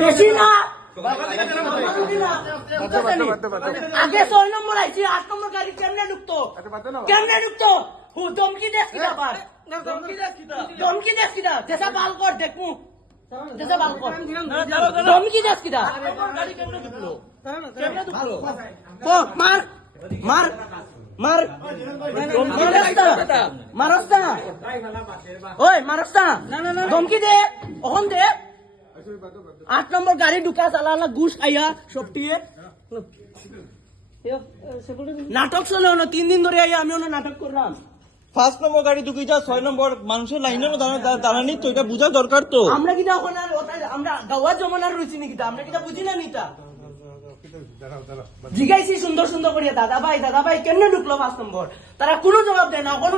বেশি না আগে 6 নম্বর আইছি 8 নম্বর গাড়ি কেমনে ঢুকতো ধমকি দেখ কিনা আবার ধমকি দেখ কিনা যেসা বাল কর দেখমু যেসা বাল কর ধমকি দেখ কিনা কেমনে ঢুকলো মার মার মার মারস্তা ওই মারস্তা ধমকি দে ওহন দে 8 নম্বর গাড়ি ঢুকা চালা ঘুষ খাইয়া সবটিয়ে নাটক চলে 3 দিন ধরে আইয়া আমি নাটক করলাম 5 নম্বর গাড়ি ঢুকিয়েছে 6 নম্বর মানুষের লাইনেরও দাঁড়ানি তো এটা বোঝা দরকার তো আমরা কিনা ওখানে আমরা গাওয়া জমানার রয়েছি নাকি আমরা কিনা বুঝি না নিতা জিগাইছি সুন্দর সুন্দর করিয়া দাদা ভাই কেমনে ঢুকলো 5 নম্বর তারা কোনো জবাব দেয় না কোনো